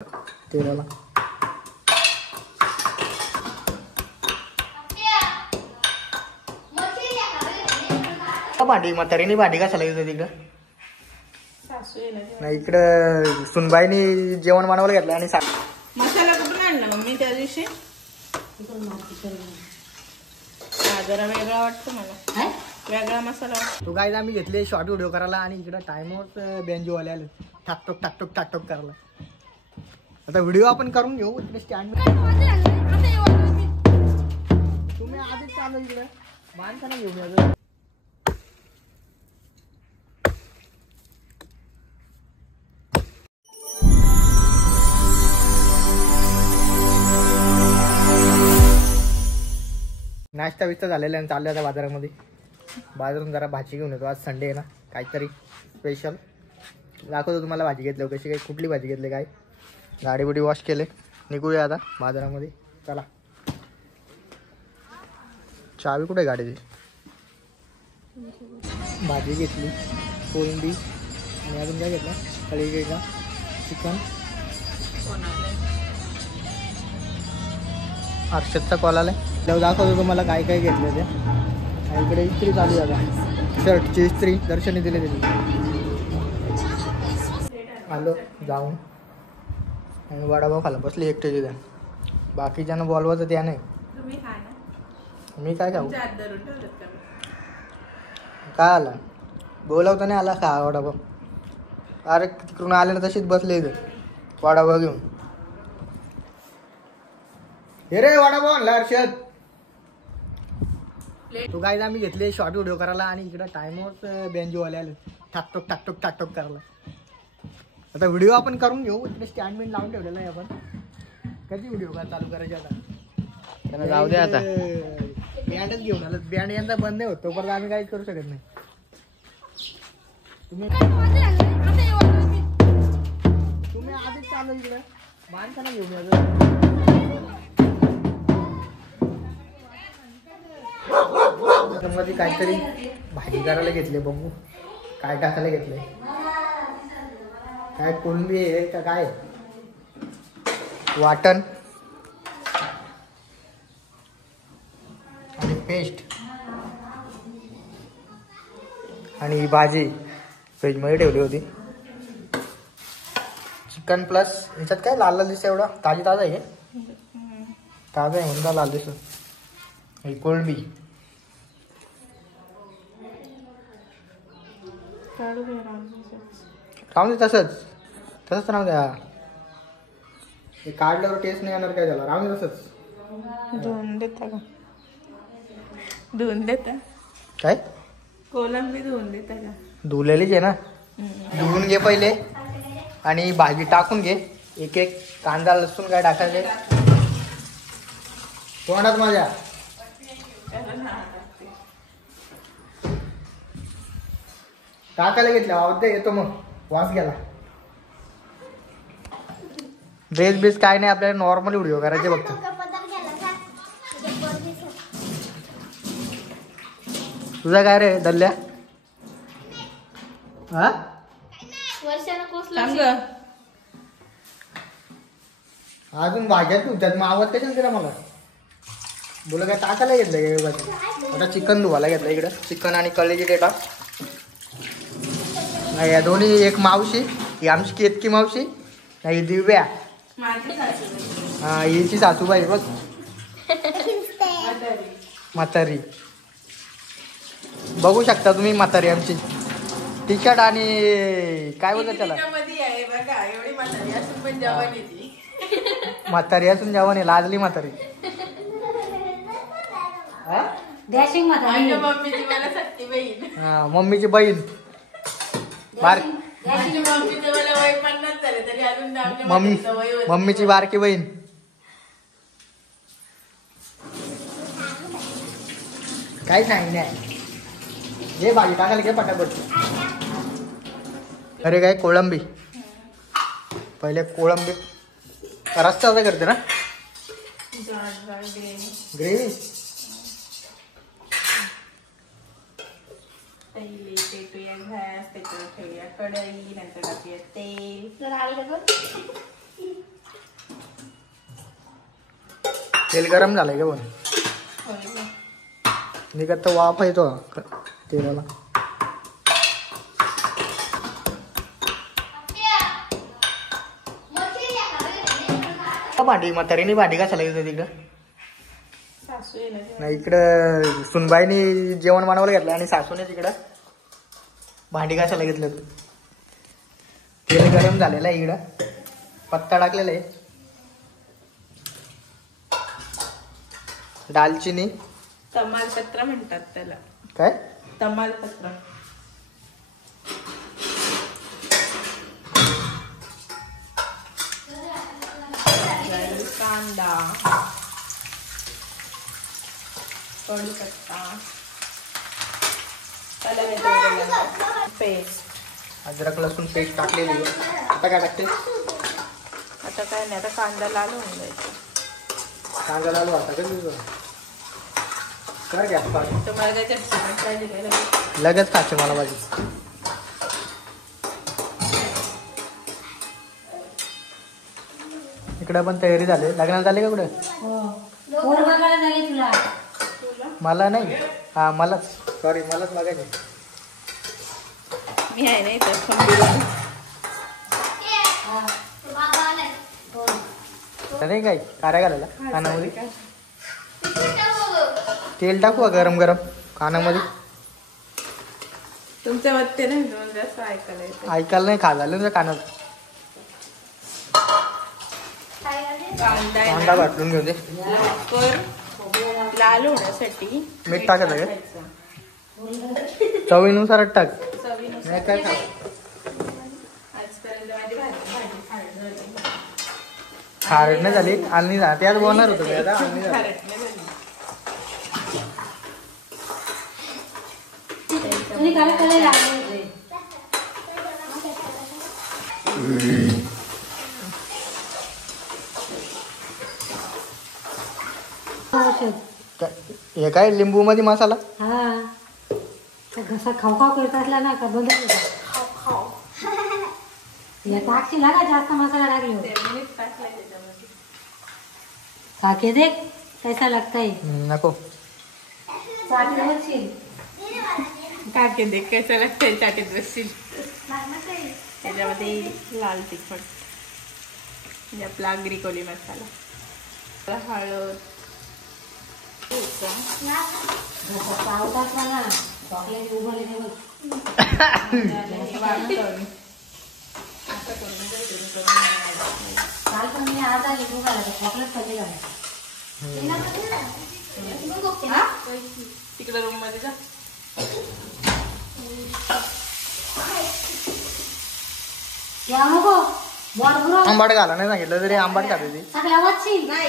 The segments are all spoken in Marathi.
तेलाला भांडी म्हातारीने भांडी कशाला येतं तिकडं नाही इकडं सुनबाईनी जेवण बनवायला घेतलं आणि मसाला कुठून आणला मम्मी त्या दिवशी जरा वेगळा वाटतो मला वेगळा मसाला तो काय आम्ही घेतले शॉर्ट व्हिडिओ करायला आणि इकडं टाइमवर बेंजोवाले आले ठाकटोक ठाकटोक ठाकटोक करायला आता व्हिडिओ आपण करून घेऊ इकडे स्टँड तुम्ही आधीच चालू इकडे माणसाला घेऊन या नाश्ता बिस्ता झालेला आहे चाललं आता बाजारातून जरा भाजी घेऊन येतो आज संडे आहे ना काहीतरी स्पेशल दाखवतो तुम्हाला भाजी घेतली कशी काय कुठली भाजी घेतली काय गाडी बुडी वॉश केले निघूया आता बाजारामध्ये चला चावी कुठे गाडीची भाजी घेतली कोळंबी आणि अजून काय घेतलं कळी का चिकन हर्षदचा कॉल आलाय तेव्हा दाखवतो तुम्हाला काय काय घेतलं ते इकडे इस्त्री चालू आहे आता शर्टची इस्त्री दर्शनी दिली त्याची आलो जाऊन आणि वडापाव खाला बसली एकट्याची त्या बाकीच्यानं बोलवायचं त्या नाही मी काय खाऊ काय आला बोलवता नाही आला खा वडापाव अरे तिकडून आले ना तशीच बसले इथे वडापाव घेऊन हे रे वडापाव आणला हर्षद तो काय आम्ही घेतले शॉर्ट व्हिडिओ करायला आणि इकडं टाइमवर बेंजोवाले आले ठाकटोक ठाकटोक ठाकटोक करायला आता व्हिडिओ आपण करून घेऊ इकडे स्टँड बिंड लावून ठेवलेला आहे आपण कधी व्हिडिओ का चालू करायचे आता त्यांना जाऊ दे आता बँडच घेऊन आलं बँड यांचा बंद नाही होत तोपर्यंत आम्ही काहीच करू शकत नाही तुम्ही आधीच चालू इकडे माणसाला घेऊन या मध्ये काहीतरी भाजी करायला घेतले बघू काय टाकायला घेतले काय कोळंबी आहे का काय वाटण आणि पेस्ट आणि भाजी फ्रीजमध्ये ठेवली होती चिकन प्लस याच्यात काय लाल लाल दिसत एवढा ताजा आहे का ताजा आहे म्हणता लाल दिसत कोळंबी राहून दे तसंच राहू द्या हे काढल्यावर टेस्ट नाही येणार काय झाला राहून दे तसंच धुवून देता काय कोलंबी धुवून देता का धुलेलीच आहे ना धुवून घे पहिले आणि भाजी टाकून घे एक एक कांदा लसूण काय टाकायचे तोंडात माझ्या टाकायला घेतल्या आवाज येतो मग वास गेला ड्रेस बेस काय नाही आपल्याला नॉर्मल व्हिडिओ करायचे बघतो तुझा काय रे दल्ल्या हा अजून भाज्या तुझ्यात मग आवाज कशाला दिला मला बोला काय टाकायला घेतलं का आता चिकन धुवायला घेतलं इकडं चिकन आणि कळीची डेटा या दोन्ही एक मावशी ही आमची केतकी मावशी ही दिव्या हा हिची सासूबाई बघ म्हातारी बघू शकता तुम्ही म्हातारी आमची टी शर्ट आणि काय बोलतात त्याला म्हातारी असून जेवण आहे लाजली म्हातारी हा मम्मीची बहीण मम्मीची बारकी बहीण काही नाही नाही घे भाजी टाकायला घे पटापट अरे काय कोळंबी पहिले कोळंबी रस्ता असा करते ना ग्रेव्ही कढई नंतर टाकूया तेल तेल गरम झालंय का पण निघत तर वाफ आहे तो तेलाला. भांडी म्हातारीने भांडी कशाला घेतलं तिकडं? नाही इकडं सुनबाईनी जेवण बनवायला घेतलं आणि सासूने तिकडं भांडी कशाला घेतलं. तेल गरम झालेलं आहे. इकडं पत्ता टाकलेला आहे, दालचिनी, तमालपत्र म्हणतात त्याला. काय तमालपत्र. कांदा, कढीपत्ता, पेस्ट, अद्रक लसूण पेस्ट टाकलेली आहे. आता काय टाकते? आता काय नाही, आता कांदा लाल होऊन जायचा. कांदा लालू आता का तुझं कर गॅस पाहिजे. तुम्हाला काय चटणी पाहिजे काय? लगेच खायचे मला भाजी. इकडे पण तयारी झाली. लग्नाला झाली का कुठे? मला नाही. हा मलाच, सॉरी मलाच बघायचं. मी आहे नाही तर खंबीर. नाही काय काऱ्या घालायला कानामध्ये तेल टाकू का गरम गरम कानामध्ये? तुमच्या वाटते नाही दोन जास्त ऐकायला येतं. ऐकायला नाही खा झालं ना कानात. कांदा वाटून घेऊ दे. लवकर लाल होण्यासाठी मीठ टाकायचं का? चवीनुसारच टाक. चवीनुसार. नाही काय खा. आजपर्यंत माझी भाजी खारड नाही झाली आणि त्यात बोलणार होतं आता आणि झाली. खारट नाही झाली. हे काय लिंबू मध्ये मसाला? हा घसा खाऊ खाऊ करत असला ना का बंद टाकशील ना जास्त मसाला टाकले मीठ टाकलंय त्याच्यामध्ये. खाके देख कैसा लगता है. नको काके दे कसं लागतंय चाटीत बसशील. त्याच्यामध्ये लाल तिखट म्हणजे आपला आगरी कोली मसाला, हळद, पाव टाकला ना चॉकलेट उभं काल पण मी आज आली तू घाला चॉकलेट कधी घाला तिकडे रूम मध्ये जा. या नको बरोबर आंबाट घाला नाही सांगितलं तरी आंबाट खाते ती. सगळ्या वाचशील नाही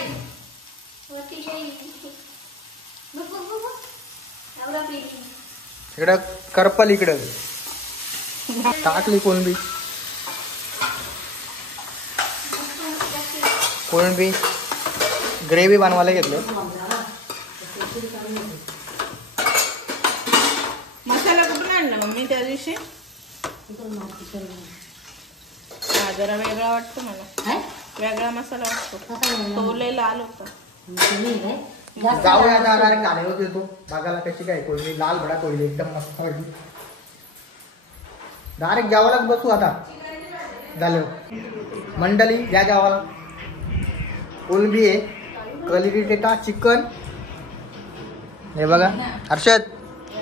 इकडं करपल इकडं टाकली कोळंबी. कोळंबी ग्रेव्ही बनवायला घेतलं. मसाला कुठून आणला मम्मी त्या दिवशी? हा जरा वेगळा वाटतो मला. वेगळा मसाला वाटतो. तो लय लाल होता. जाऊया आता डायरेक्ट झाल्यावर येतो बघायला कशी काय कोळंबी. लाल भडा कोळंबी एकदम मस्त वाटली. डायरेक्ट जेवायलाच बसू आता झालं. मंडळी या जेवायला. कोळंबी आहे, क्वालिटी डेटा, चिकन हे बघा. हर्षद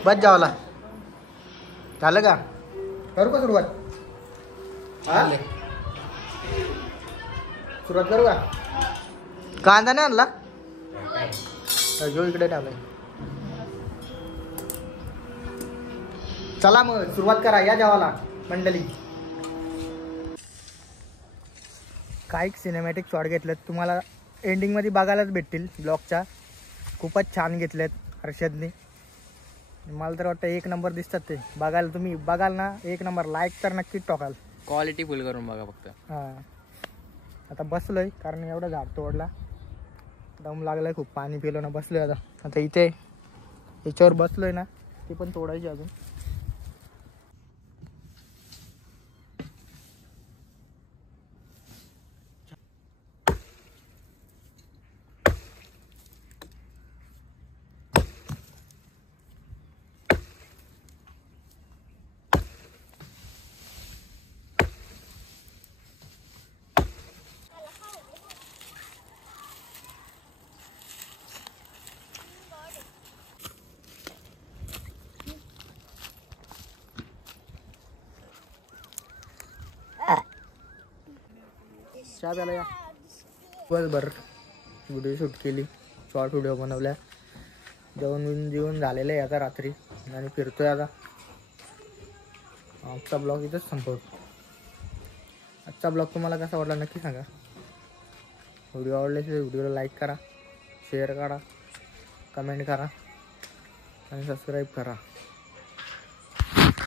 बस जेवायला. झालं का? करू का सुरुवात? सुरुवात करू का? कांदा नाही आणला जो इकडे टाकलाय. चला मग सुरुवात करा या जेवायला मंडळी. काही सिनेमॅटिक शॉट घेतलेत तुम्हाला एंडिंग मध्ये बघायलाच भेटतील ब्लॉगच्या. खूपच छान घेतलेत हर्षदने. मला तर वाटतं एक नंबर दिसतात ते. बघायला तुम्ही बघाल ना एक नंबर. लाईक तर नक्कीच टाकाल. क्वालिटी फुल करून बघा फक्त. हां आता बसलोय कारण एवढं झाड तोडला. दम लागलाय खूप. पाणी पिलो ना बसलोय आता. आता इथे याच्यावर बसलोय ना ती पण तोडायची अजून. चहा प्याला या. दिवसभर व्हिडिओ शूट केली, शॉर्ट व्हिडिओ बनवल्या. जेवण झालेलं आहे आता रात्री आणि फिरतोय आता. आजचा ब्लॉग इथंच संपवतो. आजचा ब्लॉग तुम्हाला कसा वाटला नक्की सांगा. व्हिडिओ आवडले तर व्हिडिओला लाईक करा, शेअर करा, कमेंट करा आणि सबस्क्राईब करा.